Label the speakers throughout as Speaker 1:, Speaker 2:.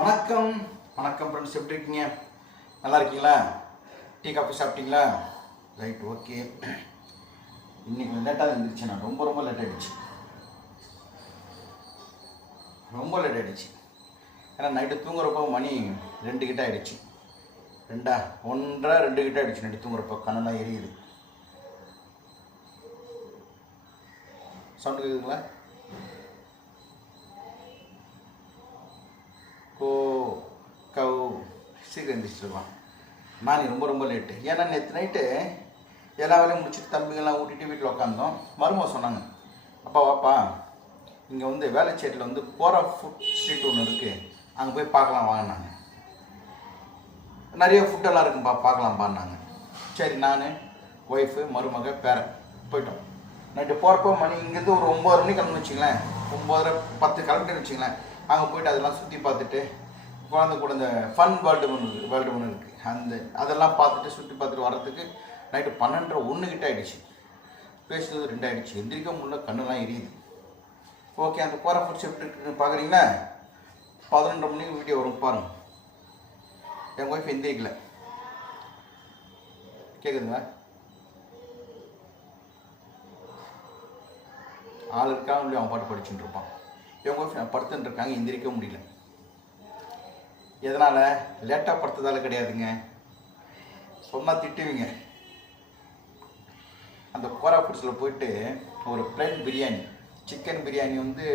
Speaker 1: வணக்கம் வணக்கம் ஃப்ரெண்ட்ஸ் எப்படி இருக்கீங்க நல்லா இருக்கீங்களா டீ காஃபி சாப்பிட்டீங்களா ரைட் ஓகே இன்றைக்கி லேட்டாக இருந்துருச்சு நான் ரொம்ப ரொம்ப லேட் ஆகிடுச்சு ரொம்ப லேட் ஆகிடுச்சு ஏன்னா நைட்டு தூங்குறப்போ மணி ரெண்டு கிட்ட ஆகிடுச்சு ரெண்டா ஒன்றரை ரெண்டு கிட்ட ஆகிடுச்சு நைட்டு தூங்குறப்போ கண்ணெல்லாம் எரியுது சவுண்ட் கேக்குதுங்களா சீக்கிரம் எழுந்திரிச்சிருவான் நான் ரொம்ப ரொம்ப லேட்டு ஏன்னா நேற்று நைட்டு எல்லா வேலையும் முடிச்சுட்டு தம்பிகள்லாம் ஊட்டிட்டு வீட்டில் உட்காந்தோம் மருமக சொன்னாங்க அப்பா வாப்பா இங்கே வந்து வேலைச்சேட்டில் வந்து கோர ஃபுட் ஸ்ட்ரீட் ஒன்று இருக்குது அங்கே போய் பார்க்கலாம் வாங்கினாங்க நிறைய ஃபுட்டெல்லாம் இருக்குப்பா பார்க்கலாம் பாருனாங்க சரி நான் ஒய்ஃபு மருமக பேரன் போயிட்டோம் நைட்டு போகிறப்போ மணி இங்கேருந்து ஒரு ஒம்பது மணி கிளம்புன்னு வச்சுங்களேன் ஒம்பதரை பத்து கிளம்பிட்டு வச்சுங்களேன் அங்கே போயிட்டு அதெல்லாம் சுற்றி பார்த்துட்டு குழந்த கூட இந்த ஃபன் வேர்ல்டு ஒன்று இருக்குது வேர்ல்டு ஒன்று இருக்குது அந்த அதெல்லாம் பார்த்துட்டு சுற்றி பார்த்துட்டு வரத்துக்கு நைட்டு பன்னெண்டரை ஒன்று கிட்ட ஆகிடுச்சு பேசுறது ரெண்டு ஆகிடுச்சு எந்திரிக்க முன்னே கண்ணெல்லாம் எரியுது ஓகே அந்த போகிற ஃபுட் ஷிஃப்ட் இருக்குன்னு பதினொன்றரை மணிக்கு வீடியோ வரும் பாருங்கள் என் ஒய்ஃப் எந்திரிக்கல கேட்குதுங்களா ஆள் இருக்காங்க அவன் பாட்டு படிச்சுட்டு இருப்பான் என் ஒய்ஃப் படுத்துட்டு இருக்காங்க எந்திரிக்க முடியல எதனால் லேட்டாக படுத்ததால் கிடையாதுங்க சொன்னால் திட்டுவீங்க அந்த கோரா போயிட்டு ஒரு பிளைன் பிரியாணி சிக்கன் பிரியாணி வந்து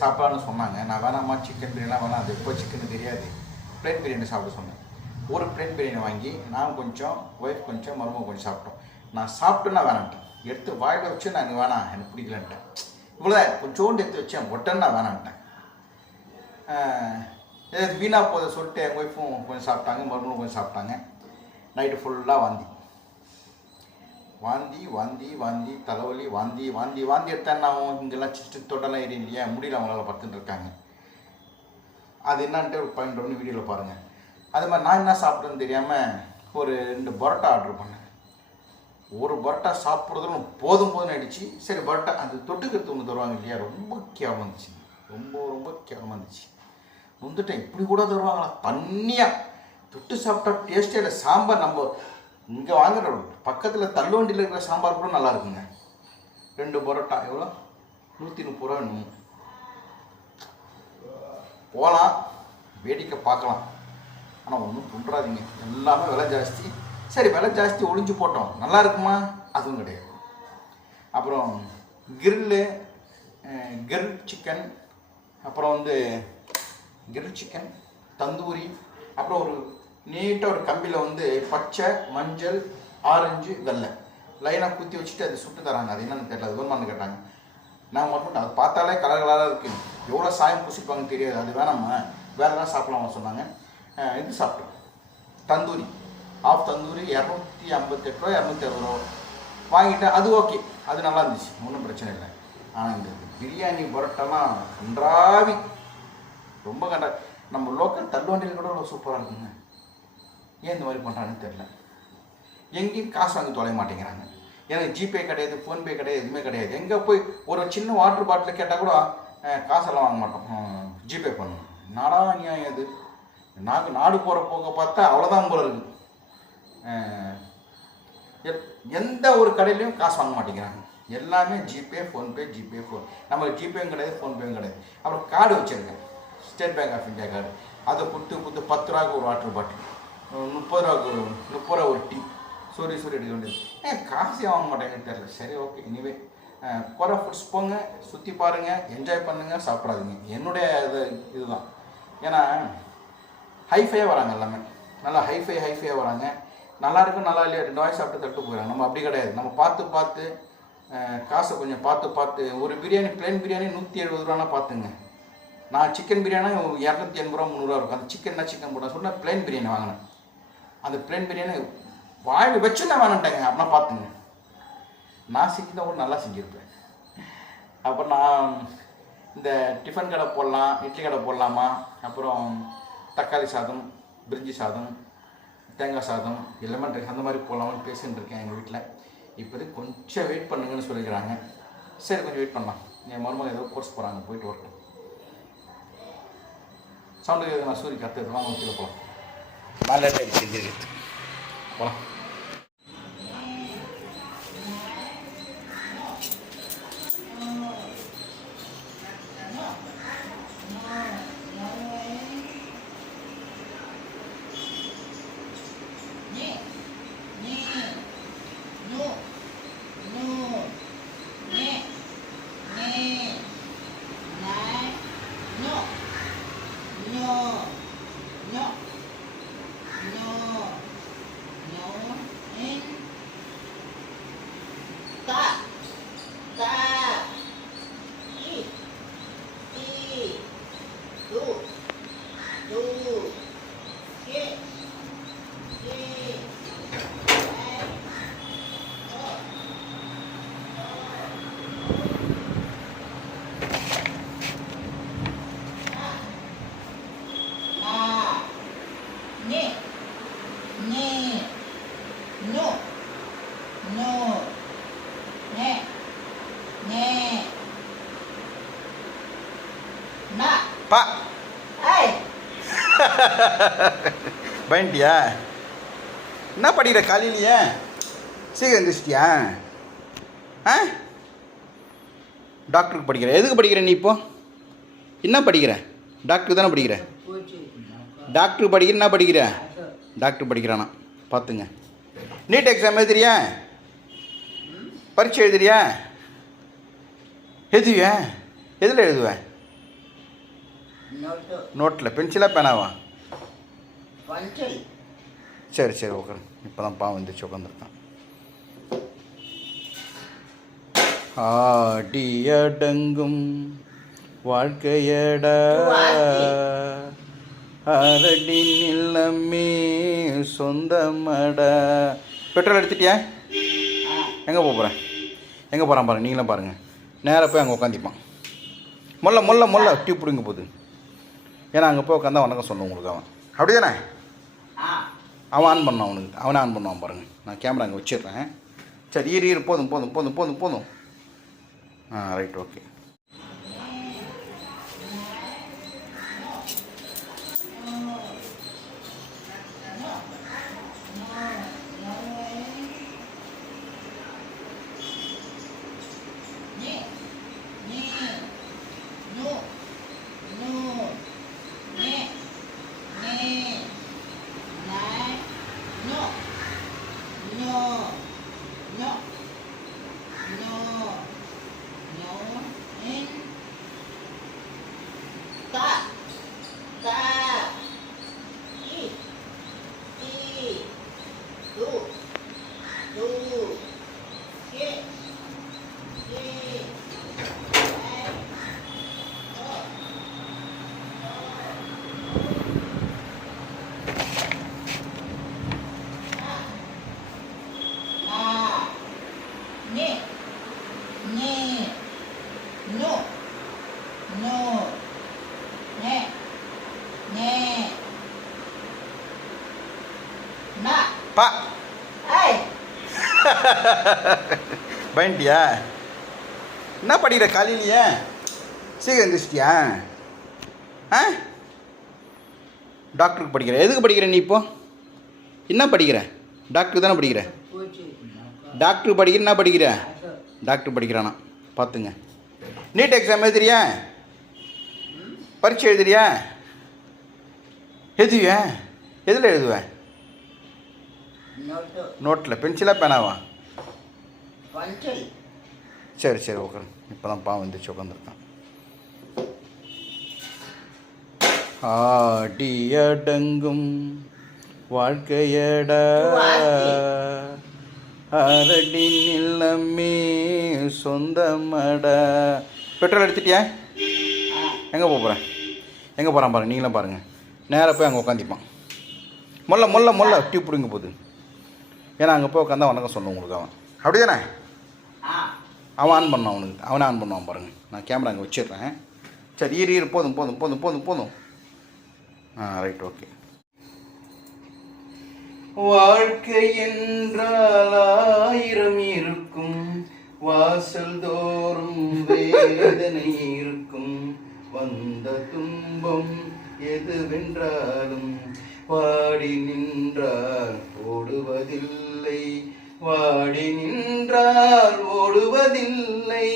Speaker 1: சாப்பிடலான்னு சொன்னாங்க நான் வேணாமா சிக்கன் பிரியாணி வேணாம் அது எப்போ சிக்கன் தெரியாது பிளைன் பிரியாணி சாப்பிட சொன்னேன் ஒரு பிளைன் பிரியாணி வாங்கி நான் கொஞ்சம் ஒய்ஃப் கொஞ்சம் மருமகம் கொஞ்சம் சாப்பிட்டோம் நான் சாப்பிட்டு நான் வேணான்ட்டேன் எடுத்து வாயில் வச்சு நான் வேணாம் எனக்கு பிடிக்கலன்ட்டேன் இவ்வளோ கொஞ்சோண்டு எடுத்து வச்சேன் நான் வேணான்ட்டேன் வீணாக போதை சொல்லிட்டு எங்கள் ஒய்ஃபும் கொஞ்சம் சாப்பிட்டாங்க மறுபடியும் கொஞ்சம் சாப்பிட்டாங்க நைட்டு ஃபுல்லாக வாந்தி வாந்தி வாந்தி வாந்தி தலைவலி வாந்தி வாந்தி வாந்தி எடுத்தால் நான் இங்கெல்லாம் சிஸ்ட் தொட்டெல்லாம் ஏறி இல்லையா முடியல அவங்களால படுத்துட்டு இருக்காங்க அது என்னான்ட்டு ஒரு பாயிண்ட் ஒன்று வீடியோவில் பாருங்கள் அது மாதிரி நான் என்ன சாப்பிட்றேன்னு தெரியாமல் ஒரு ரெண்டு பரோட்டா ஆர்டர் பண்ணேன் ஒரு பரோட்டா சாப்பிட்றதுல போதும் போதும் அடிச்சு சரி பரோட்டா அது தொட்டுக்கிறது ஒன்று தருவாங்க இல்லையா ரொம்ப கேவலம் இருந்துச்சு ரொம்ப ரொம்ப கேவலமாக இருந்துச்சு நொந்துட்டேன் இப்படி கூட தருவாங்களா தண்ணியாக தொட்டு சாப்பிட்டா டேஸ்டே இல்லை சாம்பார் நம்ம இங்கே வாங்குற பக்கத்தில் தள்ளுவண்டியில் இருக்கிற சாம்பார் கூட நல்லா இருக்குங்க ரெண்டு பரோட்டா எவ்வளோ நூற்றி முப்பது ரூபா வேணும் போகலாம் வேடிக்கை பார்க்கலாம் ஆனால் ஒன்றும் பண்ணுறாதீங்க எல்லாமே விலை ஜாஸ்தி சரி விலை ஜாஸ்தி ஒழிஞ்சு போட்டோம் நல்லா இருக்குமா அதுவும் கிடையாது அப்புறம் கிரில்லு கிரில் சிக்கன் அப்புறம் வந்து கிரில் சிக்கன் தந்தூரி அப்புறம் ஒரு நீட்டாக ஒரு கம்பியில் வந்து பச்சை மஞ்சள் ஆரஞ்சு வெள்ளை லைனாக குத்தி வச்சுட்டு அது சுட்டு தராங்க அது என்னன்னு தெரியல அது கேட்டாங்க நான் மட்டும் அது பார்த்தாலே கலர் கலராக இருக்குது எவ்வளோ சாயம் பூசிப்பாங்க தெரியாது அது வேணாமா வேறு எதாவது சாப்பிடலாம்னு சொன்னாங்க இது சாப்பிட்டோம் தந்தூரி ஆஃப் தந்தூரி இரநூத்தி ஐம்பத்தெட்டு ரூபா இரநூத்தி அறுபது ரூபா வாங்கிட்டேன் அது ஓகே அது நல்லா இருந்துச்சு ஒன்றும் பிரச்சனை இல்லை ஆனால் இந்த பிரியாணி பரோட்டெல்லாம் நன்றாவி ரொம்ப கண்ட நம்ம லோக்கல் தள்ளுவண்டியில் கூட அவ்வளோ சூப்பராக இருக்குங்க ஏன் இந்த மாதிரி பண்ணுறாங்கன்னு தெரில எங்கேயும் காசு வாங்கி தொலை மாட்டேங்கிறாங்க எனக்கு ஜிபே கிடையாது ஃபோன்பே கிடையாது எதுவுமே கிடையாது எங்கே போய் ஒரு சின்ன வாட்டர் பாட்டில் கேட்டால் கூட காசெல்லாம் வாங்க மாட்டோம் ஜிபே பண்ணணும் நாடா நியாயம் அது நாங்கள் நாடு போகிற போக்க பார்த்தா அவ்வளோதான் போல இருக்கு எந்த ஒரு கடையிலையும் காசு வாங்க மாட்டேங்கிறாங்க எல்லாமே ஜிபே ஃபோன்பே ஜிபே ஃபோன் நம்மளுக்கு ஜிபேவும் கிடையாது ஃபோன்பேவும் கிடையாது அப்புறம் கார்டு வச்சுருக்கேன் state bank of India card அதை கொடுத்து கொடுத்து பத்து ரூபாய்க்கு ஒரு வாட்டர் பாட்டில் முப்பது ரூபாய்க்கு ஒரு முப்பது ரூபா ஒரு டீ சூரிய சூரிய எடுக்க வேண்டியது ஏன் காசே வாங்க மாட்டேங்கன்னு தெரில சரி ஓகே இனிவே குறை ஃபுட்ஸ் போங்க சுற்றி பாருங்கள் என்ஜாய் பண்ணுங்கள் சாப்பிடாதீங்க என்னுடைய இது இதுதான் ஏன்னா ஹைஃபையாக வராங்க எல்லாமே நல்லா ஹைஃபை ஹைஃபையாக வராங்க நல்லா இருக்கும் நல்லா இல்லையா ரெண்டு வாய் சாப்பிட்டு தட்டு போயிடறாங்க நம்ம அப்படி கிடையாது நம்ம பார்த்து பார்த்து காசை கொஞ்சம் பார்த்து பார்த்து ஒரு பிரியாணி பிளைன் பிரியாணி நூற்றி எழுபது ரூபான்னா பார்த்துங்க நான் சிக்கன் பிரியாணி இரநூத்தி எண்பது ரூபா முந்நூறுரூவா இருக்கும் அந்த சிக்கன்னா சிக்கன் போட சொன்னால் பிளைன் பிரியாணி வாங்கினேன் அந்த பிளைன் பிரியாணி வாய் வச்சு நான் வேணுன்ட்டேங்க அப்படின்னா பார்த்துங்க நான் செஞ்சு கூட நல்லா செஞ்சுருப்பேன் அப்புறம் நான் இந்த டிஃபன் கடை போடலாம் இட்லி கடை போடலாமா அப்புறம் தக்காளி சாதம் பிரிஞ்சி சாதம் தேங்காய் சாதம் எல்லாமே அந்த மாதிரி போகலாம்னு பேசிகிட்டு இருக்கேன் எங்கள் வீட்டில் இப்போது கொஞ்சம் வெயிட் பண்ணுங்கன்னு சொல்லிக்கிறாங்க சரி கொஞ்சம் வெயிட் பண்ணலாம் என் மருமகள் ஏதோ கோர்ஸ் போகிறாங்க போயிட்டு வரட்டும் சவுண்டு கேட்குது நான் சூரிய கற்றுக்கலாம் கீழே போகலாம் மேலே போகலாம் பயன்ட்டியா என்ன படிக்கிற காலையிலையே சீக்கிரம் எந்திரிச்சிட்டியா ஆ டாக்டருக்கு படிக்கிற எதுக்கு படிக்கிற நீ இப்போ என்ன படிக்கிற டாக்டர் தானே படிக்கிற டாக்டர் படிக்கிற என்ன படிக்கிற டாக்டர் படிக்கிறானா பார்த்துங்க நீட் எக்ஸாம் எழுதுறியா பரீட்சை எழுதுறியா எழுதுவேன் எதில் எழுதுவேன் நோட்டில் பென்சிலாக பேனாவா சரி சரி ஓகே இப்போ தான் பாவம் வந்துச்சு உட்காந்துருக்கான் ஆடியடங்கும் வாழ்க்கையடா அரடி நிலமே சொந்தமடா பெட்ரோல் எடுத்துட்டியா எங்கே போகிறேன் எங்கே போகிறான் பாருங்க நீங்களும் பாருங்கள் நேராக போய் அங்கே உட்காந்துப்பான் மொல்ல மொல்ல மொல்ல டியூப் பிடிங்க போகுது ஏன்னா அங்கே போய் உட்காந்தா வணக்கம் சொன்னோம் உங்களுக்கு அவன் அப்படிதானே அவன் ஆன் பண்ணான் அவனுக்கு அவனை ஆன் பண்ணுவான் பாருங்கள் நான் கேமரா அங்கே வச்சிடுறேன் சரி ஈர் ஈர் போதும் போதும் போதும் போதும் போதும் ஆ ரைட் ஓகே பயன்ட்டியா என்ன படிக்கிற காலையிலையே சீக்கிரம் எந்திரிச்சிட்டியா ஆ டாக்டருக்கு படிக்கிற எதுக்கு படிக்கிற நீ இப்போ என்ன படிக்கிற டாக்டருக்கு தானே படிக்கிற டாக்டர் படிக்கிற என்ன படிக்கிற டாக்டர் படிக்கிறானா பார்த்துங்க நீட் எக்ஸாம் எழுதுறியா பரீட்சை எழுதுறியா எழுதுவேன் எதில் எழுதுவேன் நோட்டில் பென்சிலாக பேனாவா சரி சரி ஓகே இப்போ தான் பாவம் வந்துச்சு உட்காந்துருக்கான் அடங்கும் வாழ்க்கையடா அரடி நிலமே சொந்தமடா பெட்ரோல் எடுத்துட்டியா எங்கே போக போகிறேன் எங்கே போகிறான் பாருங்க நீங்களும் பாருங்கள் நேராக போய் அங்கே உட்காந்துப்பான் மொல்ல மொல்ல மொல்ல டியூப் பிடிங்க போகுது ஏன்னா அங்கே போய் உட்காந்தா வணக்கம் சொல்லுவோம் உங்களுக்கு அவன் தானே அவன் ஆன் பண்ணான் அவனுக்கு அவனை ஆன் பண்ணுவான் பாருங்கள் நான் கேமரா அங்கே வச்சிடுறேன் சரி ஈர் ஈர் போதும் போதும் போதும் போதும் போதும் ஆ ரைட் ஓகே வாழ்க்கை என்றால் ஆயிரம் இருக்கும் வாசல் தோறும் வேதனை இருக்கும் வந்த துன்பம் எதுவென்றாலும் பாடி நின்றால் ஓடுவதில்லை வாடி நின்றால் ஓடுவதில்லை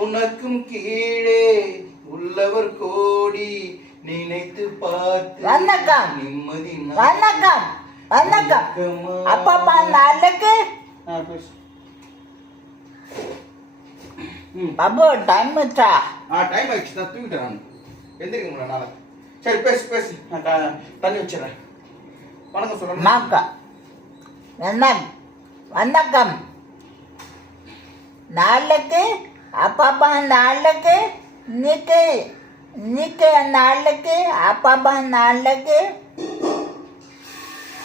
Speaker 1: உனக்கும் கீழே உள்ளவர் கோடி நினைத்து பார்த்து
Speaker 2: வணக்கம் நிம்மதி வணக்கம் வணக்கம் அப்பப்பா நாளுக்கு பாபு டைம் ஆச்சா
Speaker 1: ஆ டைம் ஆயிடுச்சு நான் தூங்கிட்டேன் நான் எந்திரிக்க முடியல நாளை சரி பேசு பேசு தண்ணி வச்சிடறேன்
Speaker 2: வணக்கம் மாக்கா வணக்கம் நாளுக்கு அப்பப்பா நாளுக்கு இன்னைக்கு இன்னைக்கு நாளுக்கு அப்பப்பா நாளுக்கு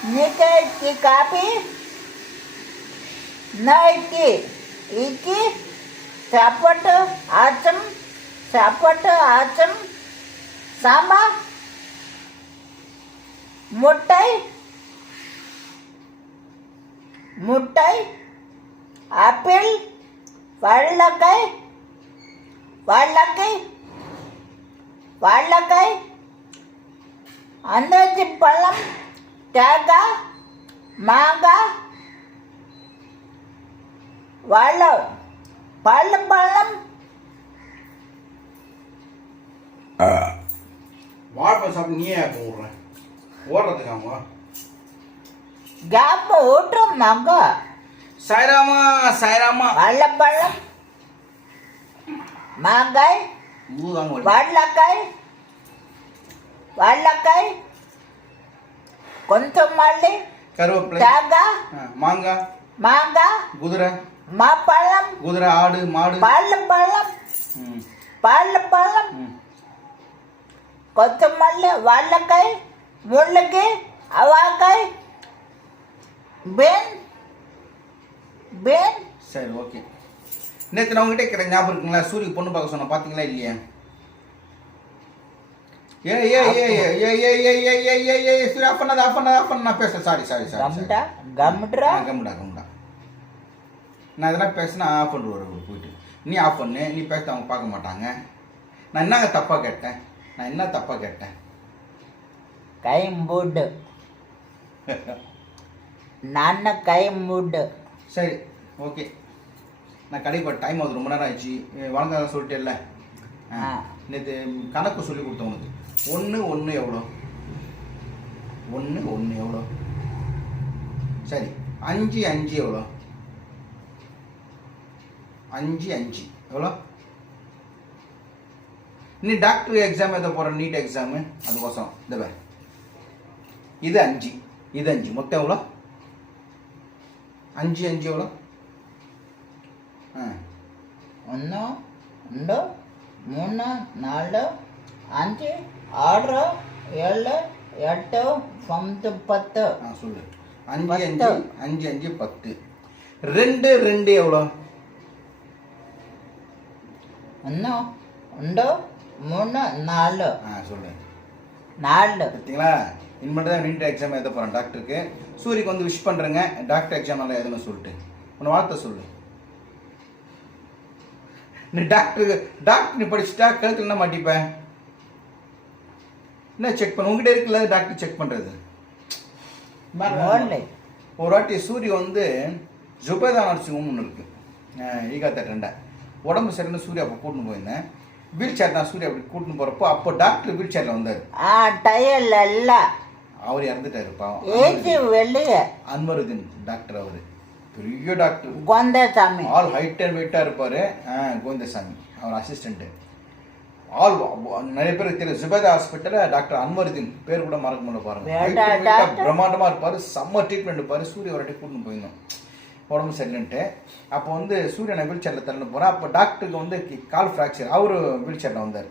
Speaker 2: இன்னைக்கு காப்பி நாய்க்கு இக்கு சாப்பாட்டு ஆச்சம் சாப்பாட்டு ஆச்சம் சாம்பார் முட்டை முட்டை ஆப்பிள் வள்ளக்காய் வள்ளக்காய் வள்ளக்காய் அந்தஞ்சி பழம் தேங்காய் மாங்காய் வாழம் பழம் பழம்
Speaker 1: வாழ்ப்பை சாப்பிட்டு நீ ஓடுறேன் ஓடுறதுக்கு அவங்க
Speaker 2: கேப்ப ஓட்டுறோம் நாங்க
Speaker 1: சாய்ராமா சாய்ராமா
Speaker 2: வாழைப்பழம் மாங்காய் வாழைக்காய் வாழைக்காய் కొంచెం మళ్ళీ
Speaker 1: కరివేపాకు మాంగ మాంగ గుదిర
Speaker 2: మా పళ్ళం గుదిర ఆడు మాడు పళ్ళ పళ్ళం పళ్ళ పళ్ళం కొంచెం మళ్ళీ వాళ్ళకాయ ముళ్ళకి అవాకాయ பேன் பேன்
Speaker 1: சரி ஓகே நேற்று நான் உங்ககிட்ட கேட்ட ஞாபகம் இருக்குங்களா சூரிய பொண்ணு பார்க்க சொன்னேன் பார்த்தீங்களா இல்லையா ஏ ஏ ஏ ஏ ஏ ஏ ஏ ஏ ஏ ஏ ஏ ஏ சரி ஆஃப் பண்ணாத ஆஃப் பண்ணாத ஆஃப் பண்ணா பேச சாரி சாரி
Speaker 2: சாரி கம்டா கம்டா கம்டா கம்டா
Speaker 1: நான் இதெல்லாம் பேசினா ஆஃப் ஒரு போயிட்டு நீ ஆஃப் பண்ணு நீ பேச அவங்க பார்க்க மாட்டாங்க நான் என்னங்க தப்பாக கேட்டேன் நான் என்ன தப்பாக கேட்டேன்
Speaker 2: கைம் போட்டு நான் ಕೈ ಮುಡ್
Speaker 1: சரி ஓகே நான் கடைக்கு போய் டைம் ஆகுது ரொம்ப நேரம் ஆயிடுச்சு வழங்காத சொல்லிட்டேல்ல நேற்று கணக்கு சொல்லி கொடுத்தேன் உனக்கு ஒன்று ஒன்று எவ்வளோ ஒன்று ஒன்று எவ்வளோ சரி அஞ்சு அஞ்சு எவ்வளோ அஞ்சு அஞ்சு எவ்வளோ நீ டாக்டர் எக்ஸாம் எழுத போகிற நீட் எக்ஸாமு அதுக்கோசம் இந்த இது அஞ்சு இது அஞ்சு மொத்தம் எவ்வளோ அஞ்சு அஞ்சு எவ்வளோ
Speaker 2: ஒன்று ரெண்டோ மூணு நாலு அஞ்சு ஆறு ஏழு எட்டு பத்து பத்து
Speaker 1: ஆ சொல்லு அஞ்சு அஞ்சு அஞ்சு அஞ்சு பத்து ரெண்டு ரெண்டு எவ்வளோ
Speaker 2: ஒன்று ரெண்டு மூணு நாலு ஆ சொல்லு
Speaker 1: நாலு பார்த்தீங்களா இனிமேட்டு தான் நீட் எக்ஸாம் எழுத போகிறேன் டாக்டருக்கு சூரிக்கு வந்து விஷ் பண்ணுறேங்க டாக்டர் எக்ஸாம் நல்லா எதுன்னு சொல்லிட்டு உன்னை வார்த்தை சொல்லு நீ டாக்டருக்கு டாக்டர் நீ படிச்சுட்டா கழுத்தில் என்ன மாட்டிப்பேன் என்ன செக் பண்ண உங்ககிட்ட இருக்குல்ல டாக்டர் செக் பண்ணுறது ஒரு வாட்டி சூரிய வந்து ஜுபேதா நர்சிங் ஒன்று இருக்குது ஈகா தட்டண்டை உடம்பு சரியில்லை சூர்யா அப்போ கூட்டின்னு போயிருந்தேன் வீல் சேர் தான் சூர்யா அப்படி கூட்டின்னு போகிறப்போ அப்போ டாக்டர் வீல் சேரில் வந்தார்
Speaker 2: ஆ டயர்ல இல்லை
Speaker 1: அவர் இறந்துட்டாரு
Speaker 2: பாவம் வெள்ளைய
Speaker 1: டாக்டர் அவர் பெரிய doctor
Speaker 2: Kondasamy
Speaker 1: all height and வெயிட்டாக இருப்பார் கோந்தசாமி அவர் அசிஸ்டண்ட்டு ஆல் நிறைய பேருக்கு தெரியும் ஜுபேதா ஹாஸ்பிட்டலில் டாக்டர் அன்வருதீன் பேர் கூட மறக்க முடியல பாருங்க பிரம்மாண்டமா இருப்பார் செம்ம ட்ரீட்மெண்ட் இருப்பார் சூரிய வரட்டி கூட்டின்னு போயிருந்தோம் உடம்பு சரியில்லைன்ட்டு அப்போ வந்து சூரியனை வீல் சேரில் தள்ளி போகிறேன் அப்போ டாக்டருக்கு வந்து கால் ஃபிராக்சர் அவரு வீல் வந்தார்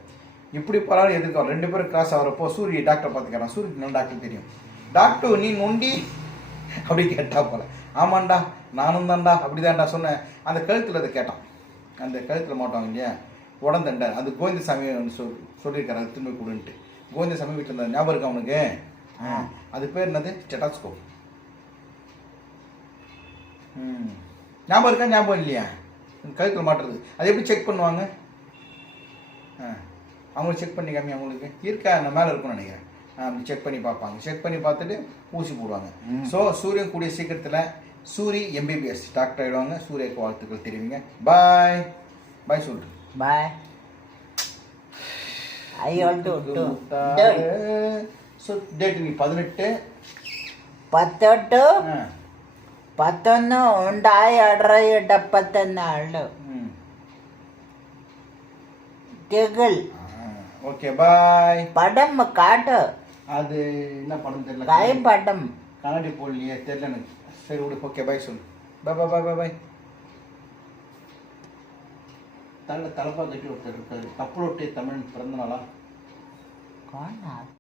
Speaker 1: இப்படி போகிறாலும் எதிர்க்கும் ரெண்டு பேரும் கிராஸ் ஆகிறப்போ சூரிய டாக்டர் பார்த்துக்கிறான் சூரியக்கு நல்ல டாக்டர் தெரியும் டாக்டர் நீ நொண்டி அப்படி கேட்டா போல ஆமாண்டா நானும் தான்டா அப்படி தான்டா சொன்னேன் அந்த கழுத்தில் அதை கேட்டான் அந்த கழுத்தில் மாட்டோம் இல்லையா உடந்தண்டை அது கோவிந்தசாமி சொல் சொல்லியிருக்காரு அது திரும்பி கொடுன்ட்டு கோவிந்தசாமி வீட்டில் இருந்த ஞாபகம் இருக்கா அவனுக்கு அது பேர் என்னது ஸ்டெட்டாஸ்கோப் ஞாபகம் இருக்கா ஞாபகம் இல்லையா கழுத்தில் மாட்டுறது அது எப்படி செக் பண்ணுவாங்க ஆ அவங்களுக்கு செக் பண்ணி காமி அவங்களுக்கு இருக்கா நம்ம மேலே இருக்கும்னு நினைக்கிறேன் அப்படி செக் பண்ணி பார்ப்பாங்க செக் பண்ணி பார்த்துட்டு ஊசி போடுவாங்க ஸோ சூரியன் கூடிய சீக்கிரத்தில் சூரி எம்பிபிஎஸ் டாக்டர் ஆகிடுவாங்க சூரியக்கு வாழ்த்துக்கள் தெரிவிங்க பாய் பாய் சொல்லு பாய் டேட் நீ பதினெட்டு
Speaker 2: పత్తొట్టు పత్తొన్న
Speaker 1: ஓகே பாய்
Speaker 2: படம் காட்ட
Speaker 1: அது என்ன படம்
Speaker 2: தெரியல கலை படம்
Speaker 1: கண்ணாடி போடலையே தெரியல எனக்கு சரி விடு ஓகே பாய் சொல்லு பாய் பாய் பாய் பாய் பாய் தலை தலைப்பா கட்டி ஒருத்தர் இருக்காரு தப்பு ரொட்டி தமிழ் பிறந்த நாளா காணா